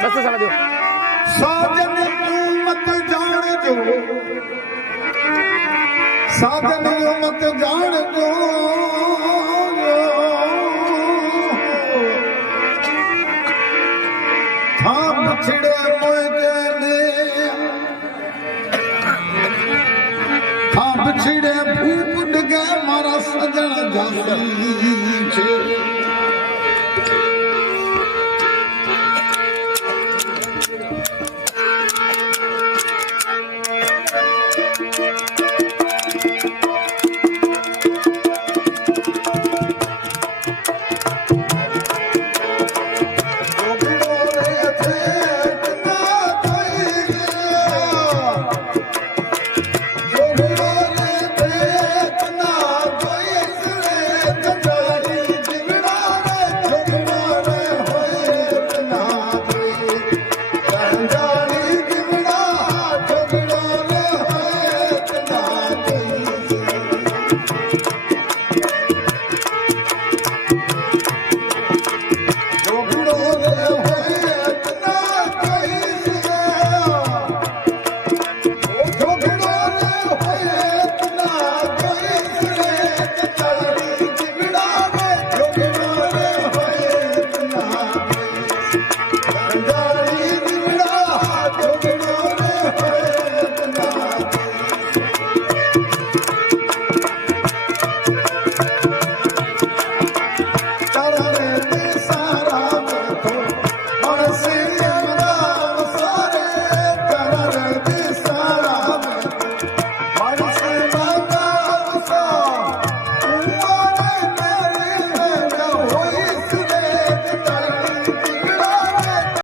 बस तो साला दियो साजन यूं मत जान जो साजन यूं मत जान जो थाम छिड़े मुझे ने थाम छिड़े भूप डगे मारा सजन जासी